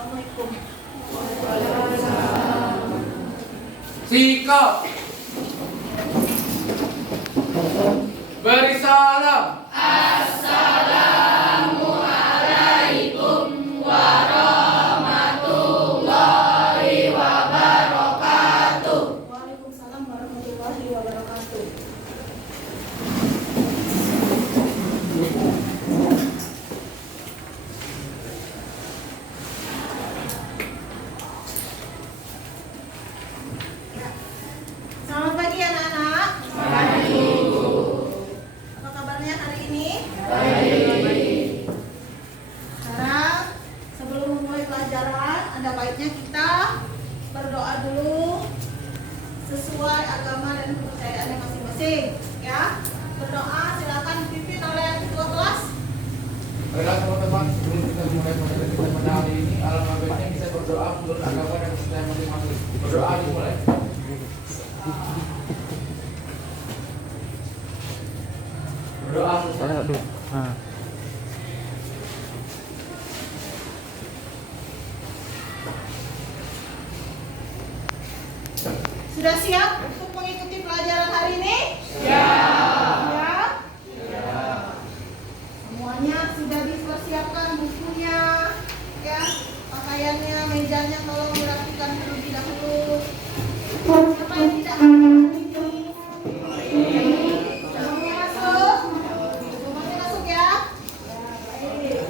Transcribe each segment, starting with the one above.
Assalamualaikum. Sikap. Beri salam. Assalamualaikum warahmatullahi wabarakatuh. Waalaikumsalam warahmatullahi wabarakatuh. Selamat pagi anak-anak. Pagi. Apa kabarnya hari ini? Baik. Sekarang sebelum memulai pelajaran, ada baiknya kita berdoa dulu sesuai agama dan kepercayaannya masing-masing, ya. Berdoa silakan dipimpin oleh ketua kelas. Baiklah teman-teman, sebelum kita mulai materi kita pada hari ini, alangkah baiknya bisa berdoa menurut agama dan kepercayaan masing-masing. Berdoa dimulai. Berdoa sesuai. Sudah siap untuk mengikuti pelajaran hari ini? Siap. Ya. Semuanya sudah dipersiapkan bukunya, ya, pakaiannya, mejanya tolong dirapikan terlebih dahulu. Siapa yang tidak hadir hari ini? Semuanya masuk? Semuanya masuk ya? Baik.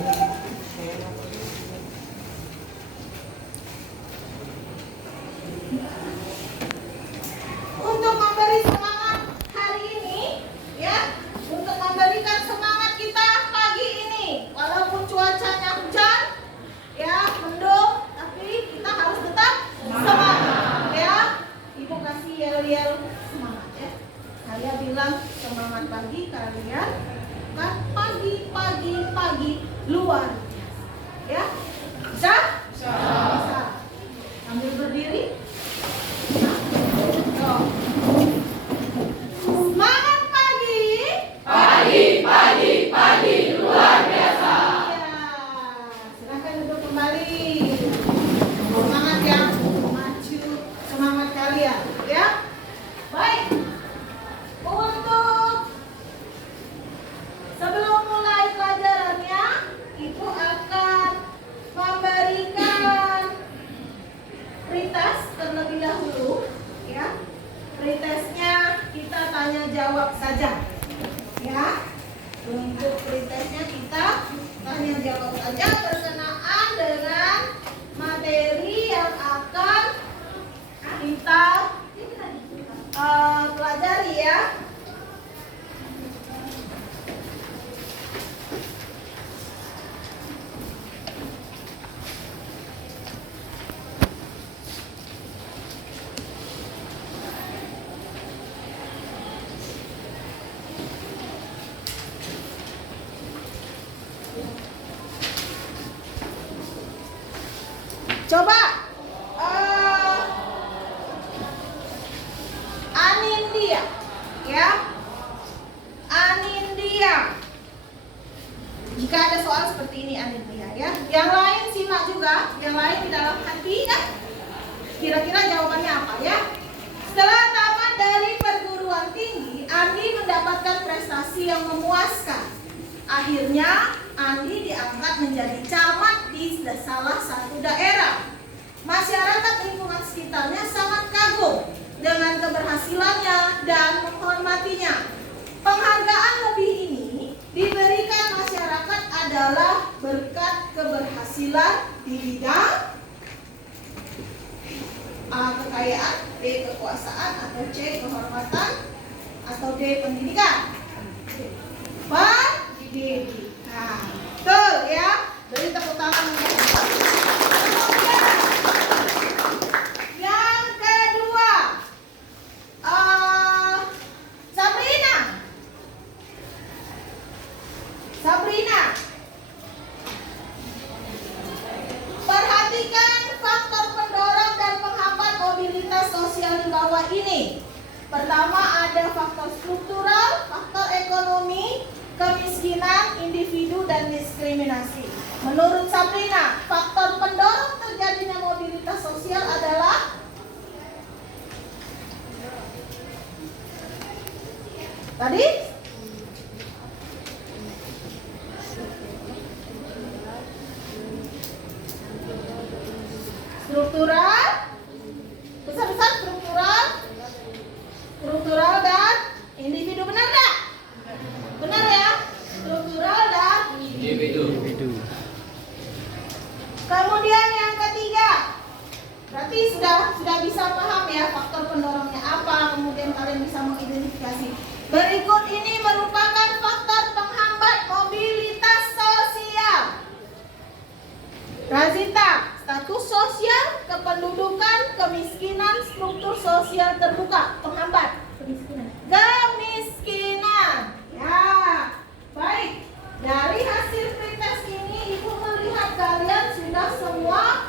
Untuk memberi semangat hari ini, ya, untuk memberikan semangat kita pagi ini, walaupun cuacanya hujan, ya, mendung, tapi kita harus tetap semangat, ya. Ibu kasih yel-yel semangat, ya. Saya bilang semangat pagi, kalian kan pagi luar biasa, ya. Bisa? Bisa. Sambil berdiri. Semangat pagi. Pagi luar biasa. Ya, silakan duduk kembali. Semangat ya, maju semangat kalian, ya. Baik. Untuk sebelum mulai pelajarannya, Ibu akan memberikan pretest terlebih dahulu, ya. Pretestnya kita tanya jawab saja, ya. Untuk pretestnya kita tanya jawab saja berkenaan dengan materi yang akan kita pelajari, ya. Coba Anindya, ya. Anindya. Jika ada soal seperti ini Anindya, ya. Yang lain simak juga, yang lain di dalam hati, ya. Kira-kira jawabannya apa, ya? Setelah tamat dari perguruan tinggi, Andi mendapatkan prestasi yang memuaskan. Akhirnya Andi diangkat menjadi camat di salah satu daerah. Masyarakat lingkungan sekitarnya sangat kagum dengan keberhasilannya dan menghormatinya. Penghargaan lebih ini diberikan masyarakat adalah berkat keberhasilan di bidang A. Kekayaan, B. Kekuasaan, atau C. Kehormatan, atau D. Pendidikan. Pendidikan. Betul, ya. Beri tepuk tangan untuk kita. Kemudian, yang kedua, Sabrina. Perhatikan faktor pendorong dan penghambat mobilitas sosial di bawah ini. Pertama ada faktor struktural, faktor ekonomi, kemiskinan, individu, dan diskriminasi. Menurut Sabrina, faktor pendorong terjadinya mobilitas sosial adalah tadi struktural, besar-besar struktural dan individu, benar nggak? Benar ya, struktural dan Individu. kemudian yang ketiga, berarti sudah bisa paham ya faktor pendorongnya apa, kemudian kalian bisa mengidentifikasi. Berikut ini merupakan faktor penghambat mobilitas sosial. Razita, status sosial, kependudukan, kemiskinan, struktur sosial terbuka, penghambat kemiskinan. Ya, baik. Dari hasil pretest ini, Ibu melihat kalian sudah semua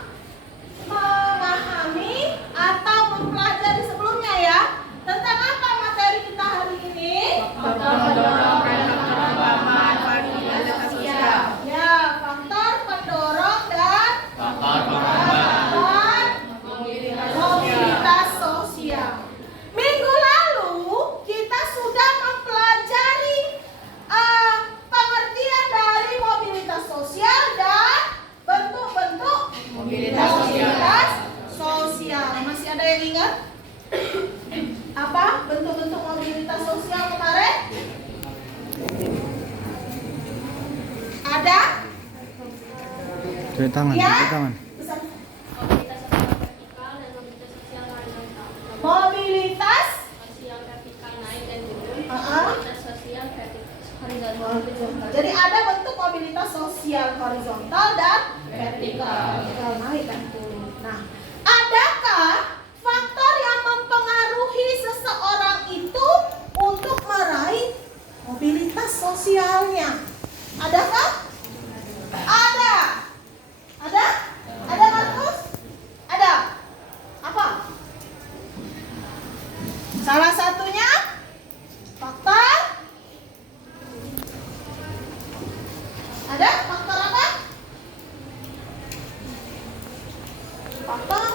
memahami atau mempelajari sebelumnya ya. Tentang apa materi kita hari ini? Faktor pendorong dan faktor penghambat mobilitas sosial. Ya, faktor pendorong dan Faktor penghambat mobilitas sosial. Minggu lalu kita sudah mempelajari pengertian dari mobilitas sosial dan bentuk-bentuk mobilitas sosial. sosial. Masih ada yang ingat? Apa bentuk-bentuk mobilitas sosial kemarin? Ada? Cuci tangan, Ya? cuci tangan. Mobilitas sosial vertikal naik dan turun, Uh-uh. mobilitas sosial horizontal. horizontal. Jadi ada bentuk mobilitas sosial horizontal dan vertikal. Vertikal naik dan turun. Nah, adakah faktor yang mempengaruhi seseorang itu untuk meraih mobilitas sosialnya? Adakah? Ada. Ada? Ada, Markus? Ada. Apa? Salah satunya faktor. Ada faktor apa? Faktor.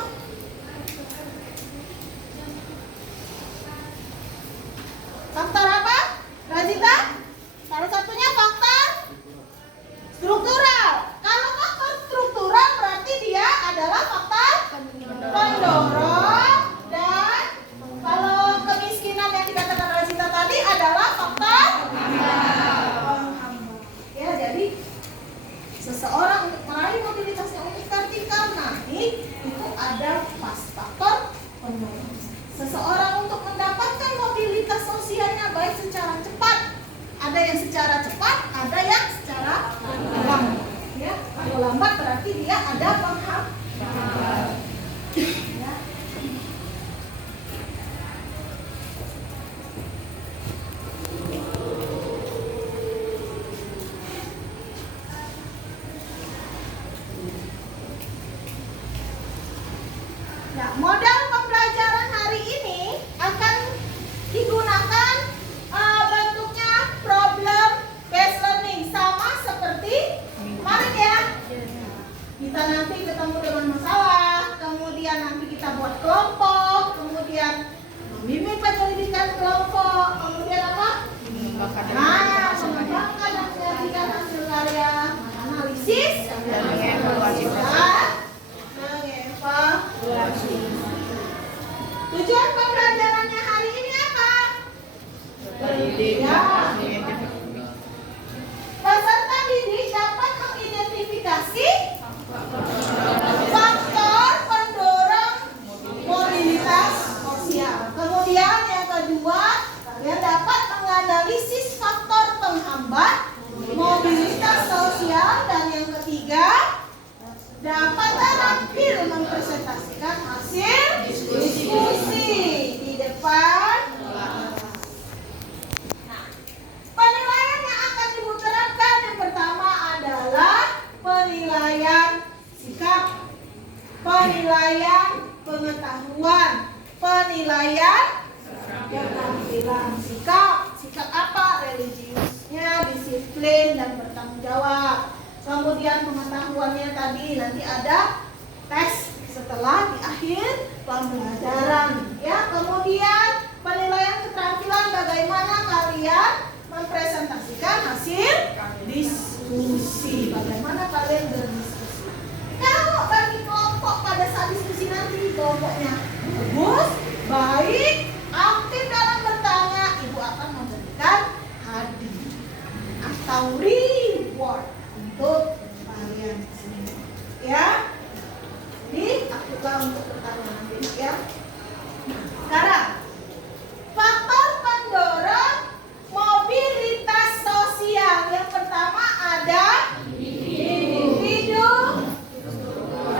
Faktor apa? Razita? Salah satunya faktor struktural. Kalau faktor struktural berarti dia adalah faktor pendorong, dan kalau kemiskinan yang dikatakan Razita tadi adalah faktor penghambat. Ya, jadi seseorang untuk meraih mobilitasnya untuk vertikal naik itu ada pas faktor pendorong. Seseorang untuk mendapatkan mobilitas sosialnya baik secara cepat, ada yang secara cepat, ada yang secara lambat. Ya, kalau lambat berarti dia ada penghambat. Ya. Nah, modal pembelajaran hari ini akan digunakan bentuknya problem based learning, sama seperti kemarin ya. Kita nanti ketemu dengan masalah, kemudian nanti kita buat kelompok, kemudian membimbing penyelidikan kelompok, kemudian apa? Mengembangkan dan menyajikan hasil karya, analisis, dan mengevaluasi. Tujuan pembelajarannya hari ini apa? Ya. Peserta didik dapat mengidentifikasi faktor pendorong mobilitas sosial. Kemudian yang kedua, kalian dapat menganalisis faktor penghambat mobilitas sosial, dan yang ketiga, dapat terampil mempresentasikan hasil diskusi di depan. Nah, penilaian yang akan Ibu terapkan yang pertama adalah penilaian sikap, penilaian pengetahuan, penilaian keterampilan. Sikap apa? Religiusnya, disiplin dan bertanggung jawab. Kemudian pengetahuannya tadi nanti ada tes setelah di akhir pembelajaran ya. Kemudian penilaian keterampilan bagaimana kalian mempresentasikan hasil diskusi, bagaimana kalian berdiskusi. Kalau bagi kelompok pada saat diskusi nanti kelompoknya bagus, baik, aktif dalam bertanya, ibu akan memberikan hadiah atau reward untuk kalian semua ya. Jadi aktiflah untuk bertanya nanti ya. Sekarang faktor pendorong mobilitas sosial. Yang pertama ada individu,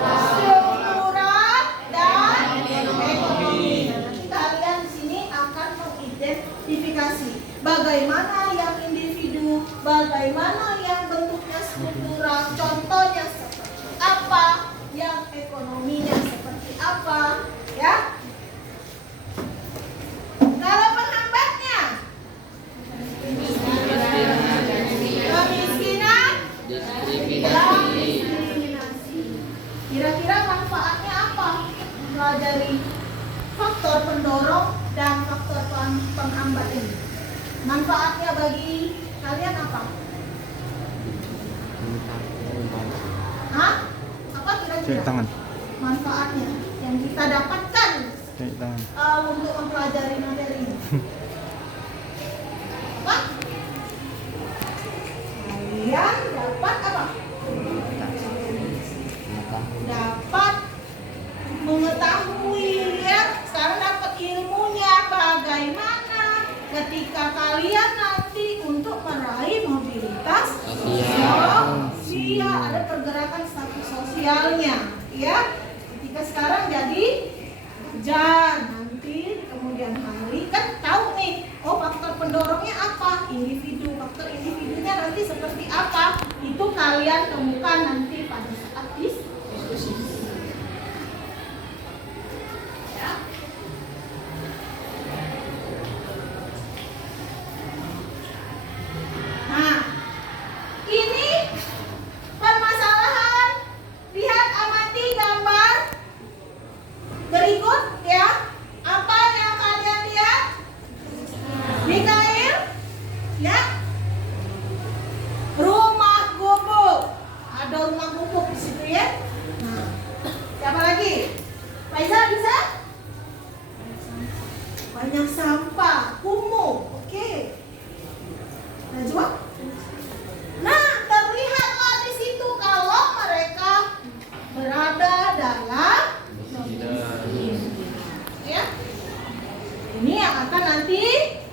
struktural, dan ekonomi. Nah, nanti kalian di sini akan mengidentifikasi bagaimana yang individu, bagaimana yang bentuknya struktural, contohnya seperti apa, yang ekonominya seperti apa, ya. Kalau penghambatnya kemiskinan, diskriminasi. Kira-kira manfaatnya apa? Mempelajari faktor pendorong dan faktor penghambat ini. Manfaatnya bagi kalian apa? Hah? Apa kira-kira? Tangan. Manfaatnya yang kita dapatkan Tangan. untuk mempelajari materi ini. Apa? Kalian dapat apa? Dapat mengetahui ya. Sekarang dapat ilmunya bagaimana ketika kalian nanti untuk meraih mobilitas sosial, ada pergerakan status sosialnya ya. Ketika sekarang jadi kejar, nanti kemudian hari kan tahu nih, oh faktor pendorongnya apa, individu, faktor individunya nanti seperti apa, itu kalian temukan nanti pada saat diskusi ya. Nah, ini permasalahan. Lihat, amati gambar berikut ya. Apa yang kalian lihat? Mikael, ya. Rumah gubuk. Ada rumah gubuk di situ ya. Nah, siapa lagi? Faizal bisa? Banyak sampah, kumuh. Oke. Najwa? Nah, terlihatlah di situ kalau mereka berada dalam ya. Ini yang akan nanti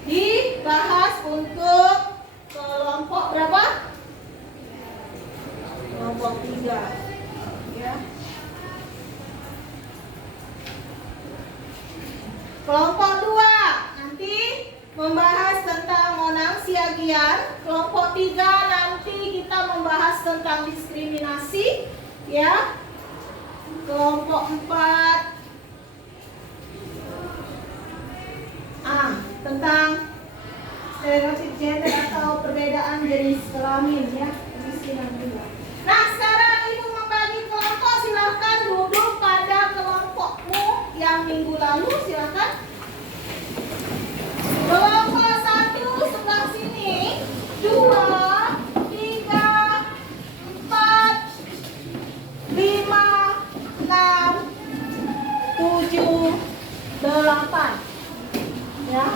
dibahas untuk kelompok berapa? Kelompok 3 ya. Kelompok 2 nanti membahas tentang monang siagian. Kelompok 3 nanti kita membahas tentang diskriminasi ya. Kelompok 4 tentang stereotip gender atau perbedaan jenis kelamin ya. Kemiskinan juga. Nah, sekarang ibu membagi kelompok, silakan duduk pada kelompokmu yang minggu lalu, silakan. Kelompok 1 sebelah sini, 2, 3, 4, 5, 6, 7, 8 ya.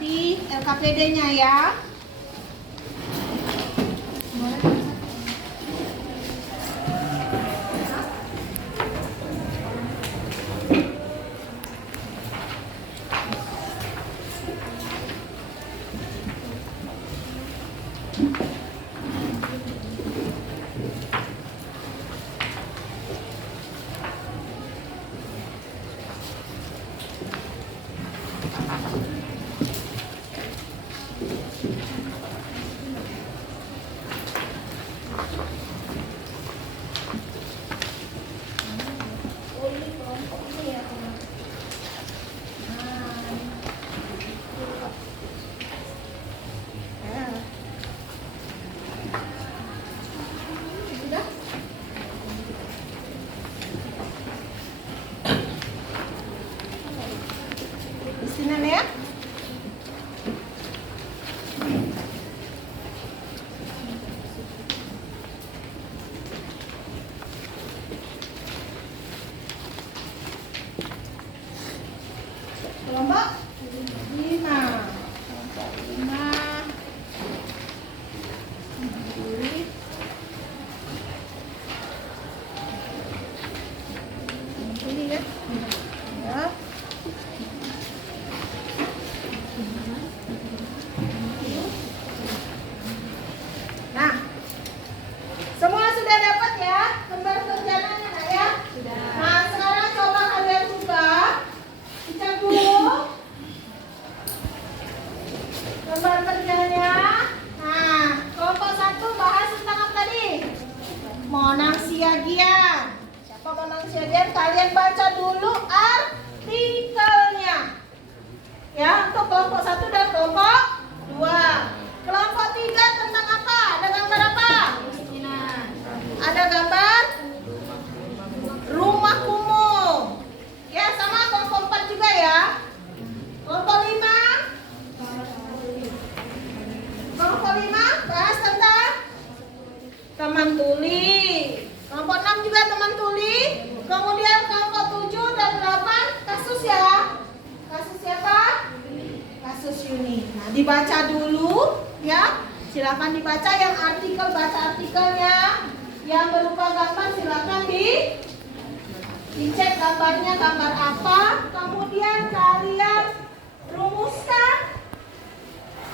di LKPD-nya ya. Ya. Kelompok 5. Kelompok 5. Ini ya. Ya. Nah, semua sudah dapat ya gambar kerjanya nak ya? Sudah. Nah, sekarang coba kalian buka, dicek dulu gambar kerjanya. Nah, kelompok 1 bahas tentang apa tadi? Monang siagian. Siapa monang siagian? Kalian baca dulu artikelnya. Ya, untuk kelompok 1 dan kelompok 2. Kelompok 3 tentang apa? Ada gambar apa? Ada gambar rumah kumuh. Ya, sama kelompok 4 juga ya. Kelompok 5. Kelompok 5 bahas tentang teman tuli. Kelompok 6 juga teman tuli. Kemudian kelompok 7 dan 8 kasus ya. Kasus siapa? Kasus Yuni. Nah, dibaca dulu ya. Silakan dibaca yang artikel, baca artikelnya. Yang berupa gambar silakan dicek gambarnya gambar apa. Kemudian kalian rumuskan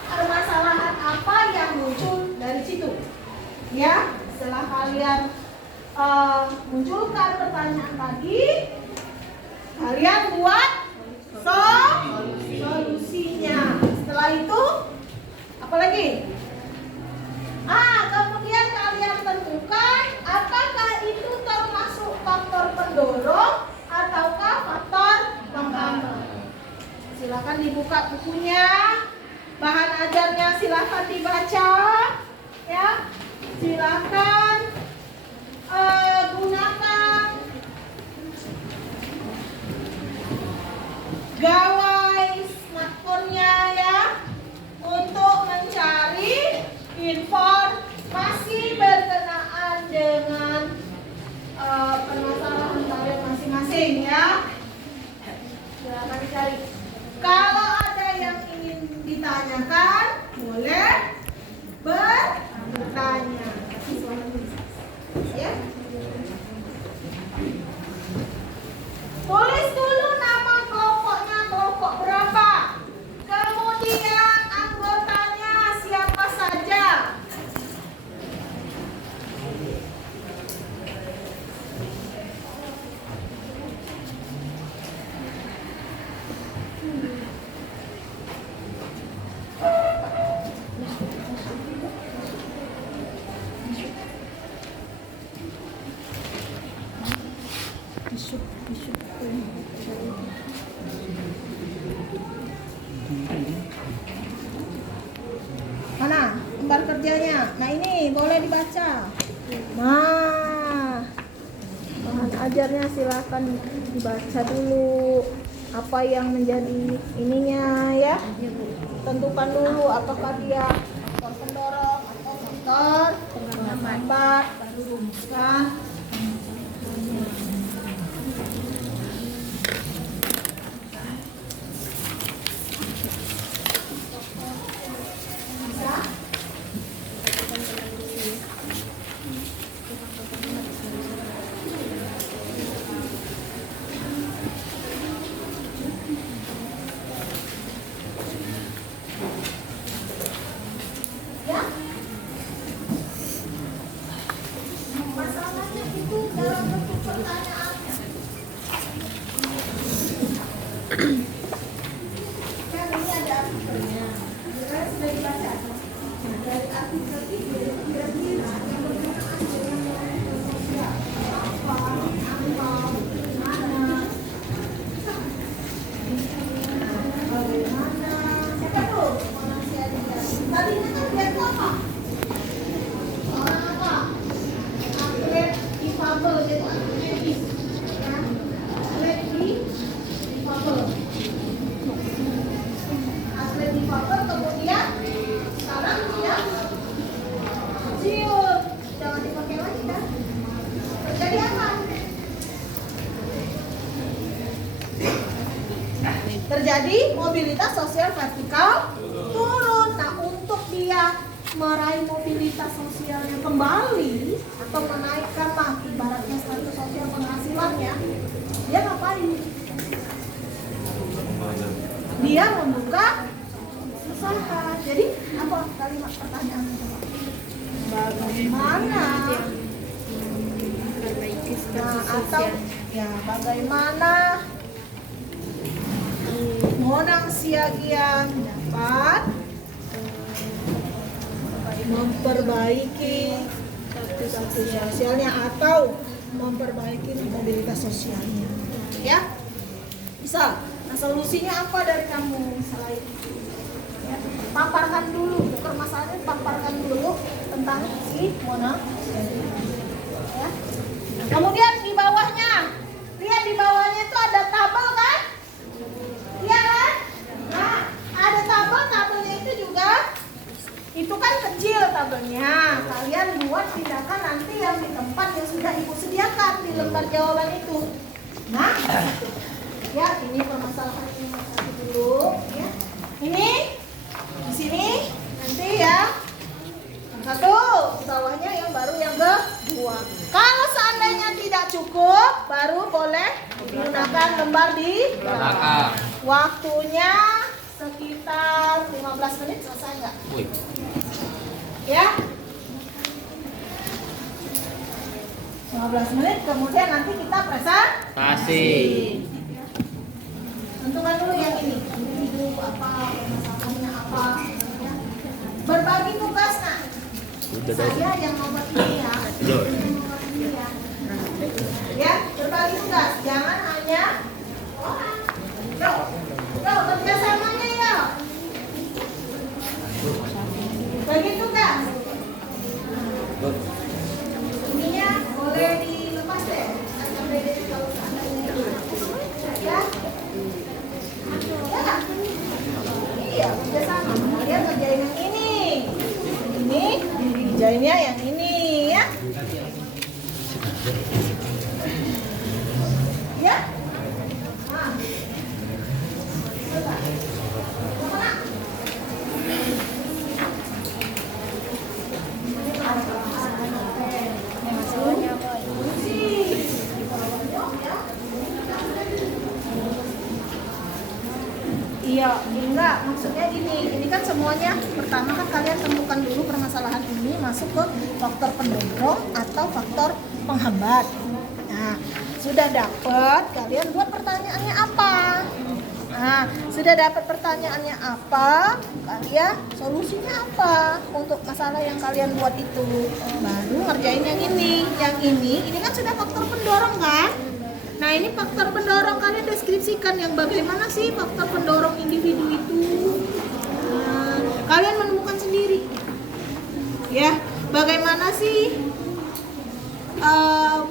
permasalahan apa yang muncul dari situ. Ya, setelah kalian munculkan pertanyaan tadi, kalian buat solusinya. Setelah itu apa lagi? Kemudian kalian tentukan apakah itu termasuk faktor pendorong ataukah faktor penghambat. Silakan dibuka bukunya, bahan ajarnya silakan dibaca, ya. Silakan gunakan gawai smartphone-nya ya untuk mencari informasi berkenaan dengan permasalahan kalian masing-masing ya. Silakan cari. Kalau ada yang ingin ditanyakan, boleh bertanya. Ya. Tulis dulu nama kelompoknya, kelompok berapa. Kemudian anggotanya siapa saja. Mana gambar kerjanya? Nah, ini boleh dibaca. Nah, bahan ajarnya silakan dibaca dulu apa yang menjadi ininya ya. Tentukan dulu apakah dia faktor pendorong atau faktor penghambat, baru rumuskan. Kan ini ada artikelnya. Sudah dibaca. Nah, dari artikel ini kira-kira yang berkenaan dengan media sosial apa, mana, bagaimana? Siapa tuh? Manusia dia. Tadinya kan dia tuh apa? Orang apa? Atlet difabel gitu, atletis. Kan? Atlet difabel. Atlet difabel kemudian sekarang dia pensiun, jangan dipakai lagi kan? Terjadi apa? Terjadi mobilitas sosial vertikal turun. Nah, untuk dia meraih mobilitas sosialnya kembali atau menaikkan lah ibaratnya status sosial penghasilannya, dia ngapain? Dia membuka usaha. Jadi apa kalimat pertanyaannya? Bagaimana? Nah, atau ya bagaimana Monang Siagian dapat memperbaiki status sosialnya atau memperbaiki mobilitas sosialnya, ya bisa. Nah, solusinya apa dari kamu selain itu? Ya, paparkan dulu, bukan masalahnya, paparkan dulu tentang si Monang. Ya. Kemudian di bawahnya, lihat di bawahnya itu ada tabel kan? Iya kan? Nah, ada tabelnya itu juga, itu kan kecil tabelnya. Kalian buat tindakan nanti yang di tempat yang sudah ibu sediakan di lembar jawaban itu. Nah, ya ini permasalahan ini satu dulu. Ya. Ini di sini nanti ya. Satu, di bawahnya yang baru yang kedua. Kalau seandainya tidak cukup, baru boleh digunakan lembar di belakang. Waktunya sekitar 15 menit selesai nggak? Ya? 15 menit, kemudian nanti kita presentasi. Tentukan dulu yang ini. Individu apa, masalahnya apa. Ya. Berbagi tugas, nah. Saya yang nomor ini ya. Nomor ini ya. Ya, berbagi tugas. Jangan hanya orang. Yo, kerjasamanya ya. Bagi tugas. Ininya boleh dilepas deh. Atau beda kalau seandainya. Ya. Ya. Iya, kerjasama. Kalian kerjain yang ini. Ini kerjainnya yang ini ya. Ya. Nah. Iya, enggak, maksudnya gini, ini kan semuanya pertama kan kalian temukan dulu permasalahan ini masuk ke faktor pendorong atau faktor penghambat. Nah, sudah dapat, kalian buat pertanyaannya apa? Nah, sudah dapat pertanyaannya apa, kalian solusinya apa untuk masalah yang kalian buat itu. Baru ngerjain yang ini. Yang ini kan sudah faktor pendorong kan? Nah, ini faktor pendorong, kalian deskripsikan yang bagaimana sih faktor pendorong individu itu. Nah, kalian menemukan sendiri. Ya, bagaimana sih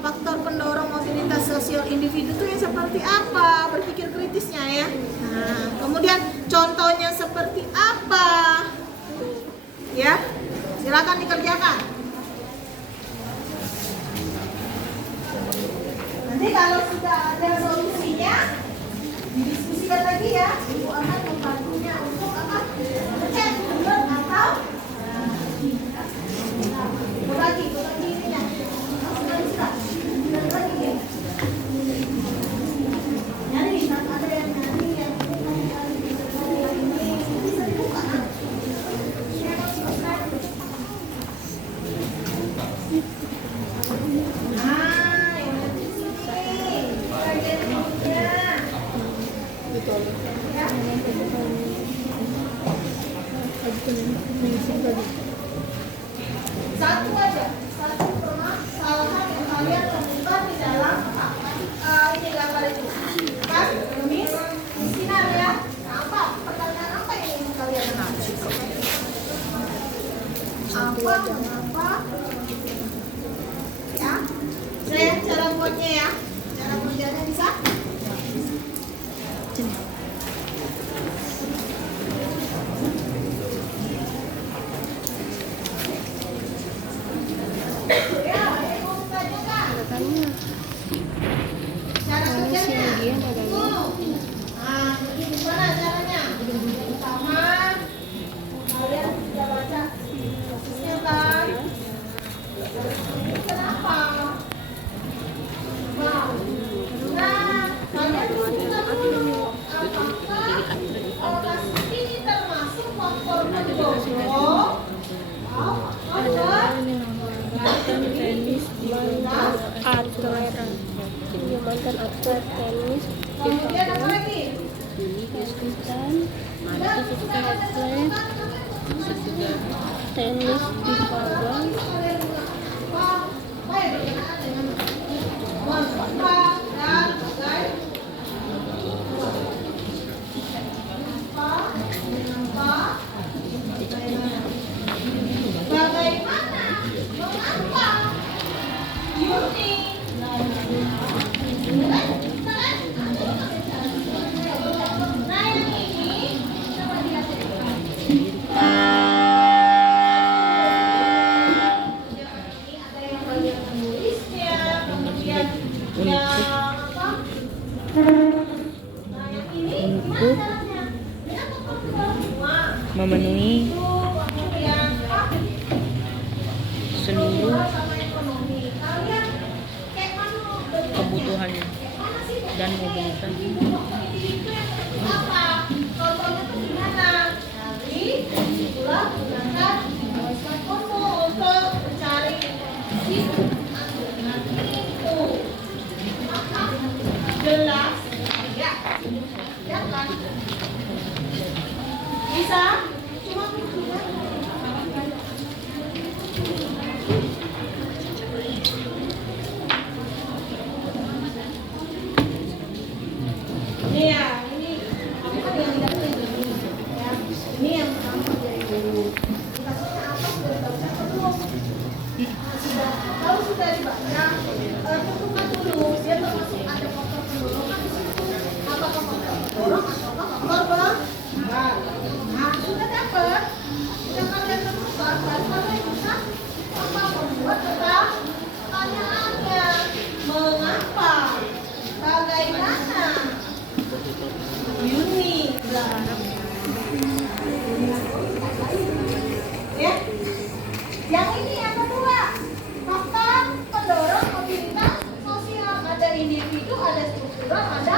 faktor pendorong mobilitas sosial individu itu yang seperti apa? Berpikir kritisnya ya. Nah, kemudian contohnya seperti apa? Ya, silakan dikerjakan. Nanti kalau sudah ada solusinya, didiskusikan lagi ya. Ibu akan membantunya untuk apa? Ngecek, atau berbagi ininya. Berbagi ya. Nyari, ada yang nyari, yang ini bisa dibuka kan? Nah, yang Satu aja, satu permasalahan yang kalian temukan di dalam ini gambar itu. Kan, Miss, miskinan ya. Nah, apa? Pertanyaan apa yang ingin kalian kenal? Apa? Mengapa? Ya, saya cara buatnya ya. Cara kerjanya bisa? Ya, mau buka juga. Cara kerjanya. Nah, jadi gimana caranya? Pertama, kalian sudah baca prosesnya kan? Kenapa? Nah, kalian buka dulu. Apakah lokasi ini termasuk faktor pendorong? Mantan atlet tenis Kemudian apa lagi? diskusikan Sudah atlet tenis di Padang bagaimana? Mengapa? Yuni. Nah, yang ini coba lihat ini ada yang bagian menulisnya, kemudian yang apa? Nah, yang ini gimana caranya? Ini apa semua? Memenuhi Itu yang apa? seluruh Sama ekonomi. Kalian kayak mana bentuknya? kebutuhannya Kayak mana sih dan bentuknya? mobilitas. Itu yang seperti apa? Contohnya tuh gimana? Dari itulah gunakan smartphone untuk mencari itu. Maka jelas ya, ya kan? Bisa? Cuma gimana? Ini ya, ini apa yang tidak ini ya. Ini yang pertama dari dulu. Kasusnya apa sudah dibaca belum? Sudah. Kalau sudah dibaca, tentukan dulu dia termasuk ada faktor pendorong di situ. Apakah faktor pendorong atau faktor penghambat? Nah, sudah dapat. Sudah kalian temukan. Baru kalian bisa apa membuat pertanyaannya. Mengapa? Bagaimana? Yuni. Ya. Yang ini yang kedua, faktor pendorong mobilitas sosial. Ada individu, ada struktural, ada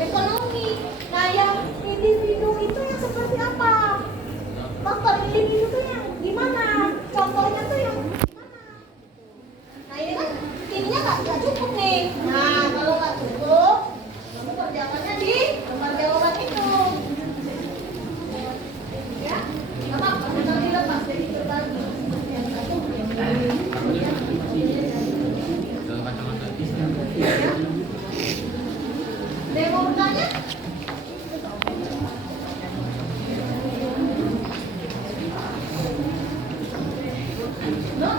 ekonomi. Nah, yang individu itu yang seperti apa? Faktor individu itu yang gimana? Contohnya tuh yang gimana? Nah, ini kan ininya nggak cukup nih. Nah, kalau nggak cukup, kamu kerjakannya di lembar jawaban itu. Ya, apa? Nanti lepas dari berbagi. Yang satu, yang ini. Ya. Ada yang mau bertanya? No?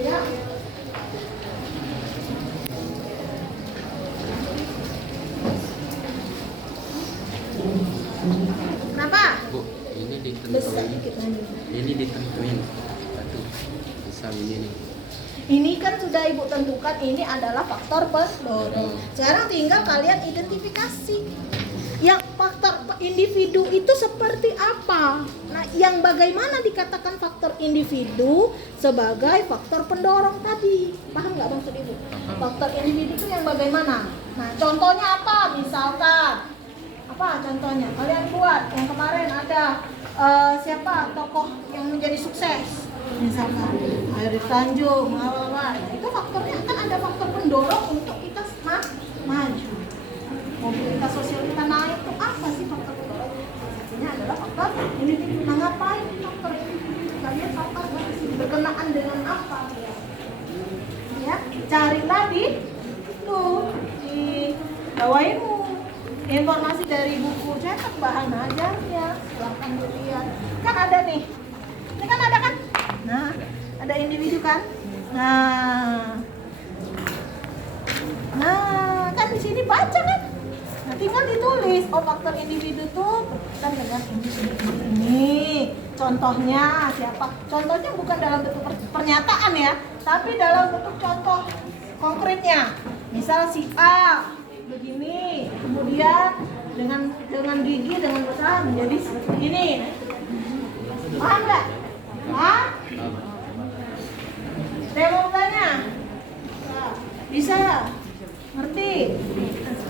Ya. Kenapa? Bu, ini ditentuin. Ini ditentuin. Satu. Misal ini nih. Ini kan sudah Ibu tentukan ini adalah faktor pendorong. Sekarang tinggal kalian identifikasi. Yang faktor individu itu seperti apa? Nah, yang bagaimana dikatakan faktor individu sebagai faktor pendorong tadi? Paham nggak maksud Ibu? Faktor individu itu yang bagaimana? Nah, contohnya apa? Misalkan apa contohnya? Kalian buat yang kemarin ada siapa tokoh yang menjadi sukses? Misalkan Airi Tanjung, nah, itu faktornya kan ada faktor pendorong untuk kita maju. Mobilitas sosial kita naik itu apa sih faktor pendorong? Salah satunya adalah faktor individu. Nah, ngapain faktor berkenaan dengan apa dia? Ya, carilah di gawaimu informasi dari buku cetak bahan ajarnya, silahkan dilihat. Kan ada nih, ini kan ada kan? Nah, ada individu kan? Nah, kan di sini baca kan? Nah, tinggal ditulis, oh faktor individu tuh berkaitan dengan individu ini. Contohnya siapa? Contohnya bukan dalam bentuk pernyataan ya, tapi dalam bentuk contoh konkretnya. Misal si A begini, kemudian dengan gigi, dengan usaha menjadi seperti ini. Paham nggak? Paham? Saya mau tanya, bisa? Ngerti?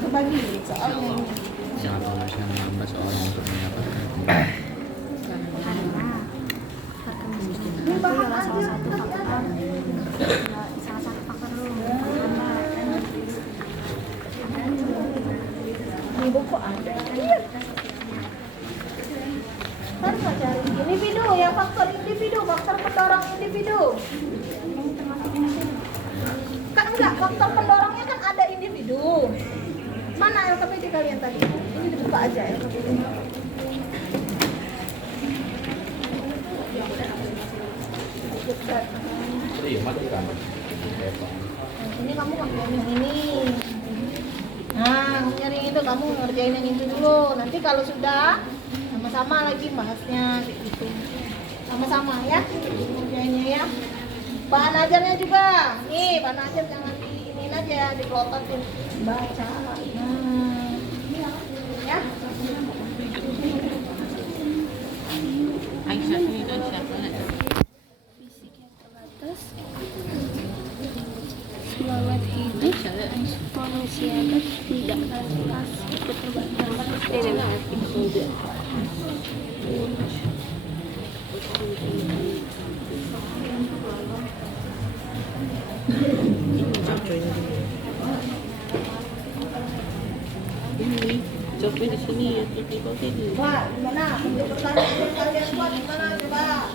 Kebagi soalnya ini. Jangan terlalu yang lambat soalnya untuk mendapatkan. Ini paham aja. Salah satu faktor dulu. Di buku ada. Iya. Harus cari individu, yang faktor individu, faktor pendorong individu. Kan enggak, faktor pendorongnya kan ada individu. Mana LKPD kalian tadi? Ini dibuka aja LKPD. Iya, matikan. Ini kamu ngerjain yang ini. Nah, nyari itu kamu ngerjain yang itu dulu. Nanti kalau sudah sama-sama lagi bahasnya kayak gitu. Sama-sama ya, ngerjainnya ya. Bahan ajarnya juga. Nih, bahan ajar jangan diinin aja, diplototin. Baca. Nah, ya. Aisyah ini Aisyah banget. Fisik yang terbatas, semangat hidup, manusia tidak atas keterbatasan. Ini coba di sini ya, di bawah ini. Wah, gimana? Untuk pertanyaan yang kalian buat gimana? Coba.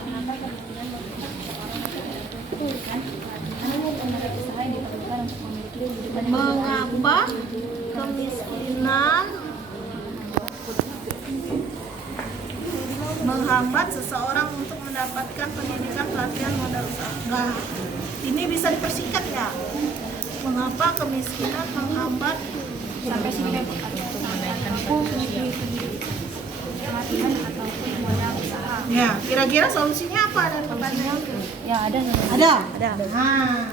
Mengapa kemiskinan menghambat seseorang untuk mendapatkan pendidikan pelatihan modal usaha? Nah, ini bisa dipersingkat ya. Mengapa kemiskinan menghambat Sampai sini kan pelatihan ataupun modal usaha. ya, kira-kira solusinya apa dari pertanyaan? Ya ada. Ada. Nah,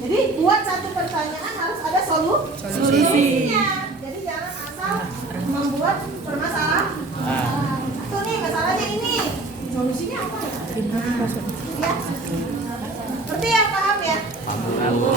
jadi buat satu pertanyaan harus ada solusinya. Jadi jangan asal membuat permasalahan. Tuh nih masalahnya ini. Solusinya apa ya? Ya. Seperti yang paham ya? Paham, Bu.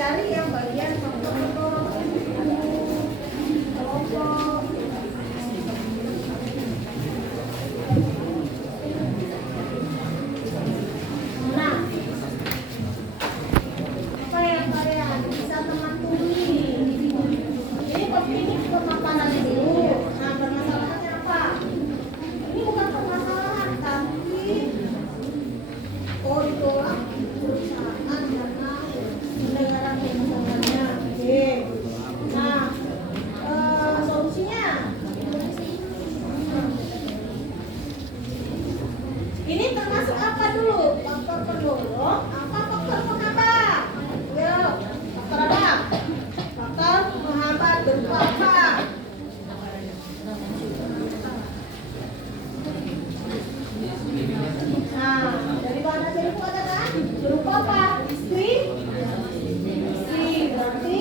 Cari yang bagian faktor-faktor kelompok. Nah, apa yang kalian bisa teman tulis? Ini permasalahannya dulu. Nah, permasalahannya apa? Ini bukan permasalahan, tapi ditolak perusahaan karena pendengaran hubungannya. Oke. Nah, solusinya ini termasuk apa dulu? Faktor pendorong, apa faktor penghambat? Ayo, faktor apa? Faktor penghambat berupa apa? Nah, dari mana jadi itu ada kan? Berupa apa? Istri berarti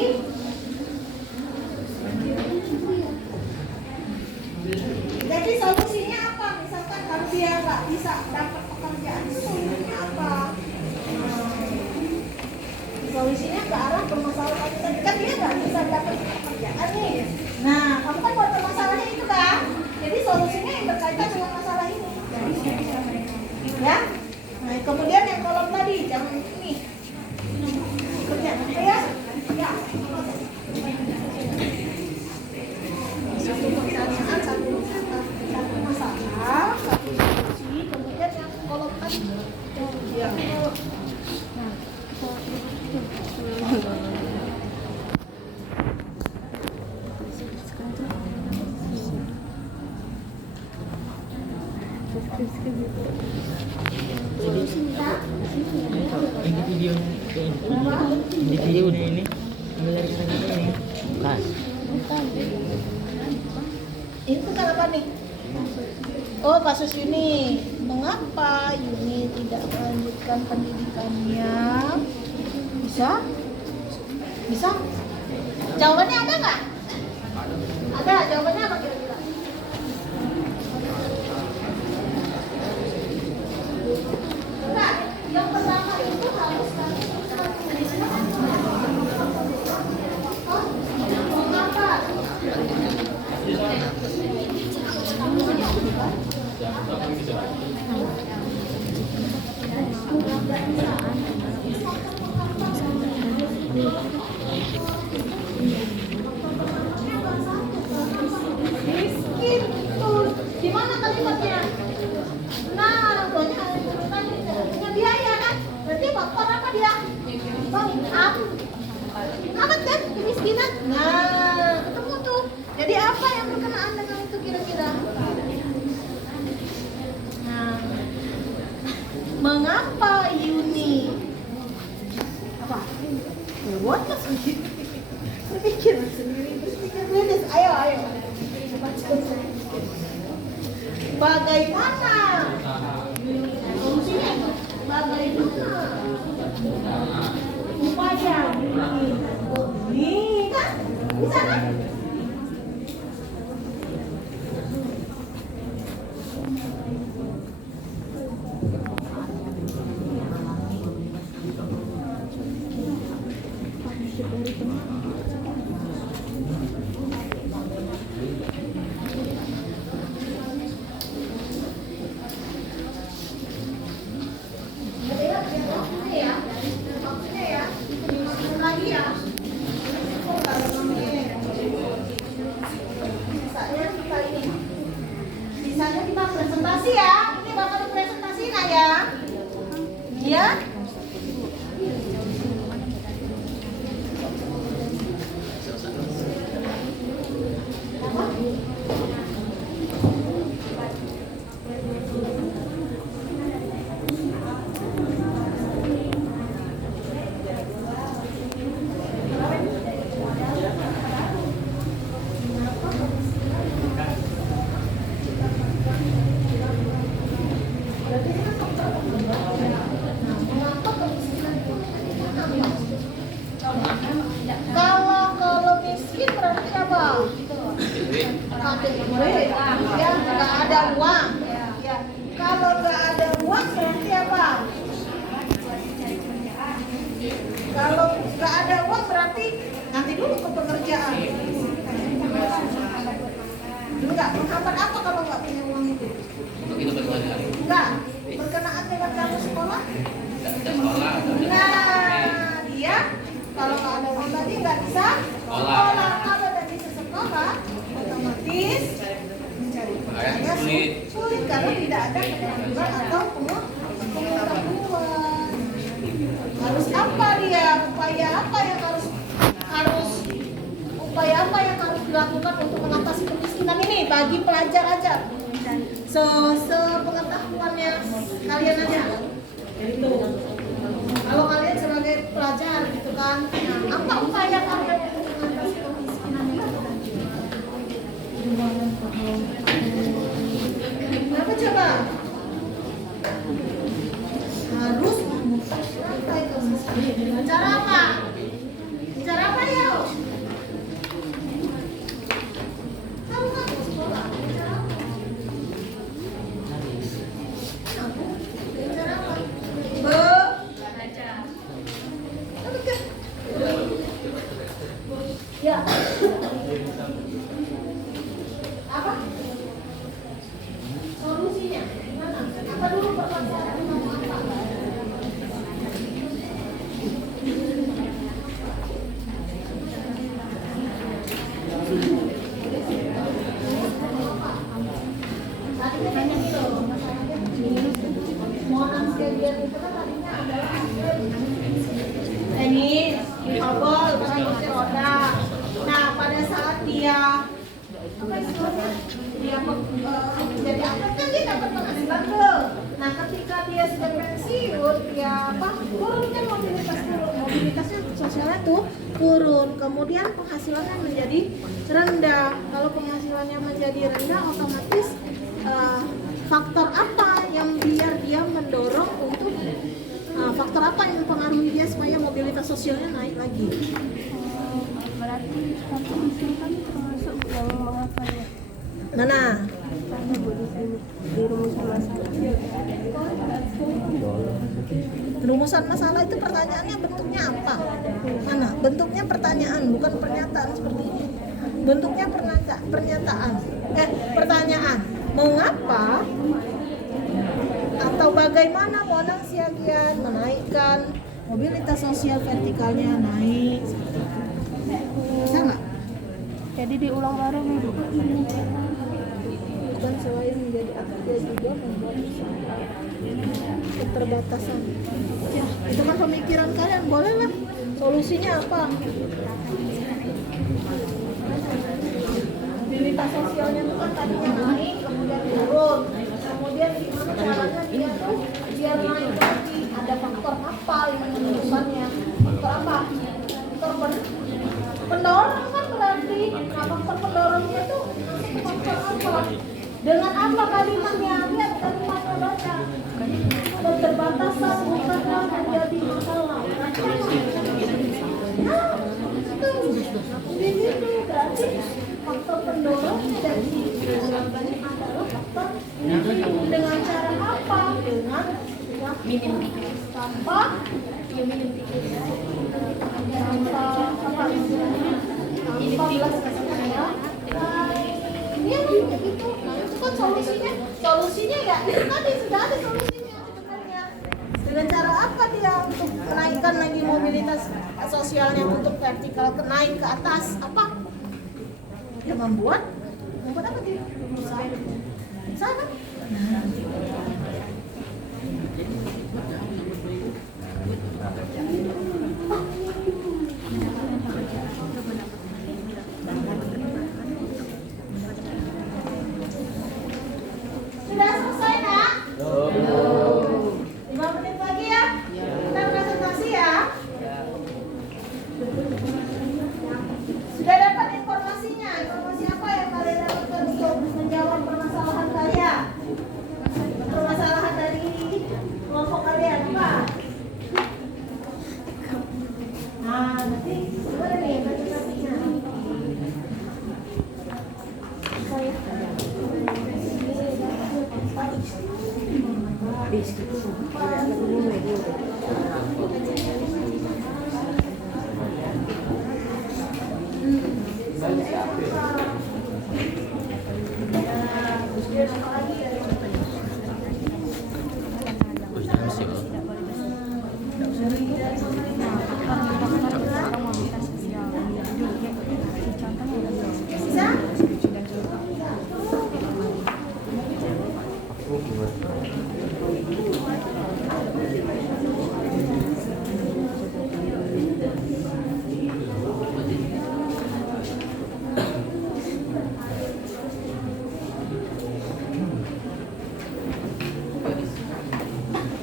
jadi solusinya apa? Misalkan kalau dia nggak bisa dapat pekerjaan, solusinya apa? Solusinya ke arah permasalahan tadi kan dia nggak bisa dapat pekerjaan nih. jangan ini. Kerja, ya? Ya. Satu pertanyaan, satu masalah, satu solusi, kemudian yang kolom tadi. Ya. Ini videonya ini bukan. Itu kan apa nih? Oh, kasus Yuni. Mengapa Yuni tidak melanjutkan pendidikannya? Bisa? Bisa? Jawabannya ada nggak? Ada. Jawabannya apa kira-kira? Enggak. Yang pertama itu harus mengapa? Miskin tuh. Gimana kalimatnya? Nah, banyak punya biaya kan? Berarti faktor apa dia? Amat kan kemiskinan. Nah, ketemu tuh. Jadi apa yang berkenaan dengan itu kira-kira? Nah, mengapa Yuni? Apa? What sendiri? Berpikir sendiri. Berpikir. Ayo. Bagaimana? Solusinya bagaimana? Upaya ini kan? Bisa kan? Misalnya kita presentasi ya, ini bakal presentasi nah ya, ya. Kalau miskin berarti apa? KTP, ya nggak ada uang. Ya. Kalau nggak ada uang berarti apa? Kalau nggak ada uang berarti nanti dulu ke pekerjaan. Enggak, menghambat apa kalau nggak punya uang itu? Enggak, berkenaan dengan kamu sekolah? Nah, dia kalau nggak ada uang tadi nggak bisa sekolah. Kalau nggak bisa sekolah, otomatis mencari pekerjaan sulit kalau tidak ada keterampilan atau pengetahuan. Harus apa dia? Upaya apa yang harus dilakukan untuk mengatasi kemiskinan ini bagi pelajar aja? Sepengetahuannya kalian aja. Itu. Kalau kalian sebagai pelajar gitu kan, nah, apa upaya kalian untuk mengatasi kemiskinan ini? Kenapa coba? Harus memutus rantai kemiskinan. Dengan cara apa? Cara apa ya? Tahu kan sekolah? Cara apa? Cara apa? Ya. Apa? Solusinya gimana? Apa dulu permasalahan mau apa? kejadian itu kan tadinya adalah tenis, difabel, kursi roda. Nah, pada saat dia apa istilahnya? Dia menjadi atlet kan dia dapat penghasilan tuh. Nah, ketika dia sudah pensiun, dia turun kan mobilitasnya sosialnya tuh turun. Kemudian penghasilannya menjadi rendah. Kalau penghasilannya menjadi rendah, otomatis faktor apa yang biar dia mendorong untuk faktor apa yang mempengaruhi dia supaya mobilitas sosialnya naik lagi? Berarti satu misalkan termasuk yang menghafalnya. Mana? Di rumusan masalah. Rumusan masalah itu pertanyaannya bentuknya apa? Mana? Bentuknya pertanyaan, bukan pernyataan seperti ini. Bentuknya pernyataan. Pertanyaan. Mengapa atau bagaimana Wonang Siagian menaikkan mobilitas sosial vertikalnya naik? Bisa nggak? Jadi diulang bareng nih Bu. Bukan selain menjadi aktif juga membuat keterbatasan. Ya, itu kan pemikiran kalian, boleh lah. Solusinya apa? Mobilitas sosialnya itu kan tadinya naik, kemudian turun. Kemudian gimana caranya dia tuh biar naik lagi? Ada faktor apa yang menentukannya? Faktor apa? Faktor pendorong kan berarti. Nah, faktor pendorongnya tuh faktor apa? Dengan apa kalimatnya? Lihat kalimatnya baca. Keterbatasan bukanlah menjadi masalah. Nah, itu berarti faktor pendorong dari adalah faktor dengan cara apa? Dengan minim tanpa minim tanpa belas kasihan. Iya gitu. Itu kan solusinya ya itu tadi sudah ada solusinya sebenarnya. Dengan cara apa dia untuk menaikkan lagi mobilitas sosialnya untuk vertikal naik ke atas apa? Dia membuat apa dia? Usaha kan? Sudah selesai nak? 5 menit lagi ya? Kita presentasi ya? Sudah dapat informasinya? Informasi apa yang kalian dapatkan untuk menjawab permasalahan kalian? Permasalahan dari kelompok kalian apa? Nah, nanti gimana nih presentasinya?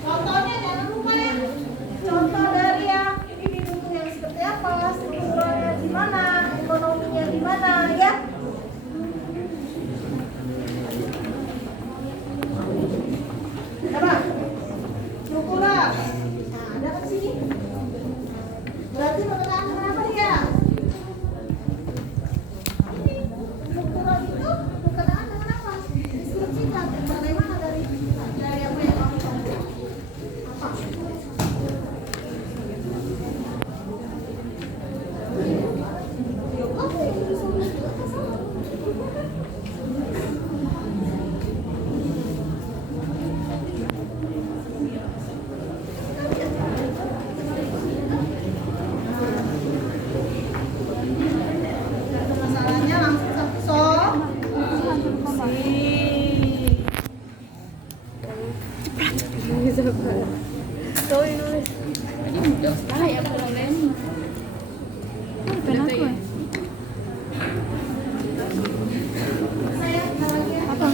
Contohnya jangan lupa ya. Contoh dari yang individu yang seperti apa, strukturalnya gimana, ekonominya gimana ya. Apa? Struktural. Nah, ada ke sini. Berarti pertanyaan kenapa dia? Ini struktural itu berkenaan dengan apa? Deskripsikan bagaimana dari apa yang kamu tahu. Apa? Geografi yang disuruh apa sama? Tuh ini nulis. Tadi udah. Ah, ya belum nih. Pen aku ya? Apa?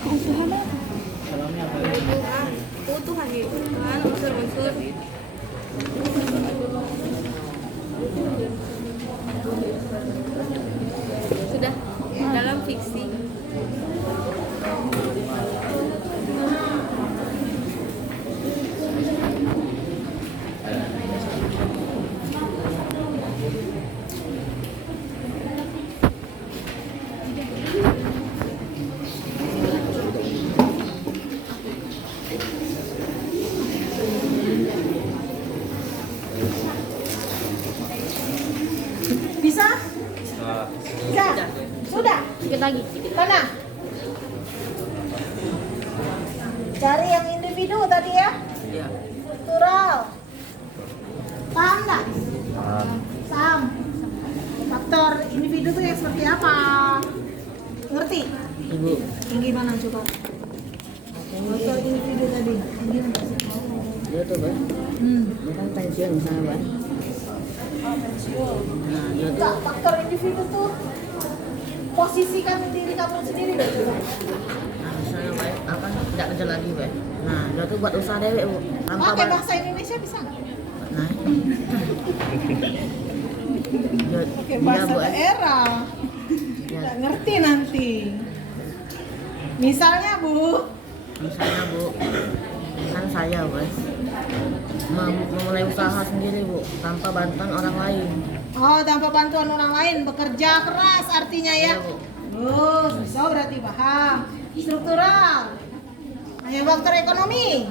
Keutuhan apa? Keutuhan gitu kan, unsur-unsur. Sudah dalam fiksi. Bisa? Bisa? Sudah? Dikit lagi. Mana? Cari yang individu tadi ya? Iya. Struktural. Paham nggak? Paham. Faktor individu itu yang seperti apa? Ngerti? Ibu. Yang gimana coba? Faktor individu tadi. Yang gimana? Dia tuh, Bang. Dia kan pensiun misalnya, Bang. Oh, pensiun. Nah, dia tuh Enggak, faktor individu tuh posisikan diri kamu sendiri nggak coba? nah, misalnya, Bang, apa tidak kerja lagi, Bang. Nah, dia tuh buat usaha dewek, Bu. Tanpa Pakai Bang. bahasa Indonesia bisa nggak? Nah. Pakai bahasa daerah. Ya, Nggak ngerti nanti. Misalnya Bu, misalnya, Bu, kan saya, Bos, memulai usaha sendiri, Bu, tanpa bantuan orang lain. oh tanpa bantuan orang lain, bekerja keras artinya ya. Iya, Bu. Oh, susah berarti paham. Struktural. Hanya faktor ekonomi.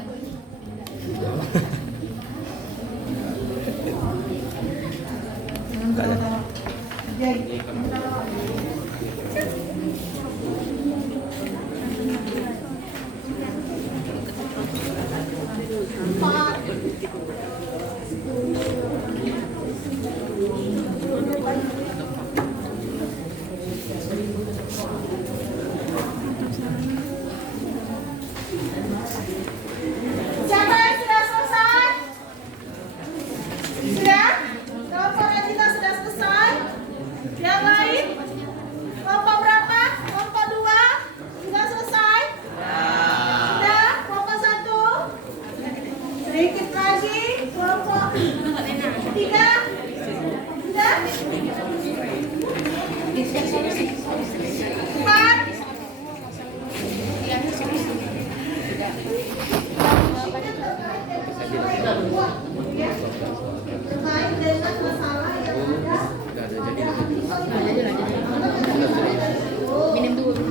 Jadi, Pak. Siapa yang sudah selesai? Sudah? Kelompok Radita sudah selesai? Yang lain? Kelompok berapa? Kelompok 2? Sudah selesai? Sudah? Kelompok 1? Sedikit lagi. Kelompok 3? Sudah? 4? Terkait dengan masalah yang ada. Nggak ada jadi. Minum dulu.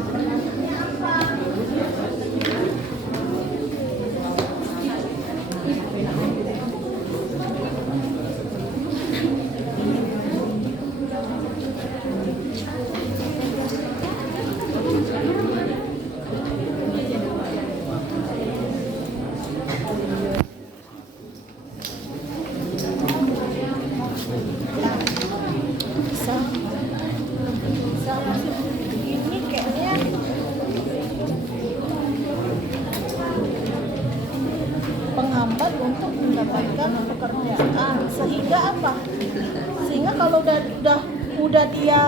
Ini kayaknya penghambat untuk mendapatkan pekerjaan. Sehingga apa? Sehingga kalau udah dia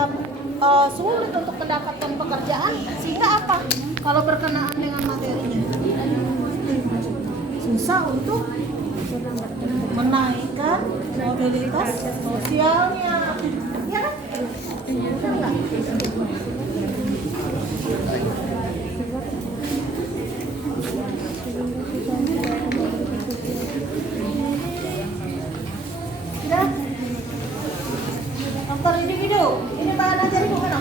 sulit untuk mendapatkan pekerjaan, sehingga apa? Kalau berkenaan dengan materinya, susah untuk menaikkan mobilitas sosialnya, ya kan? Benar nggak? Sudah? Faktor individu. Ini bahan ajar Ibu mana?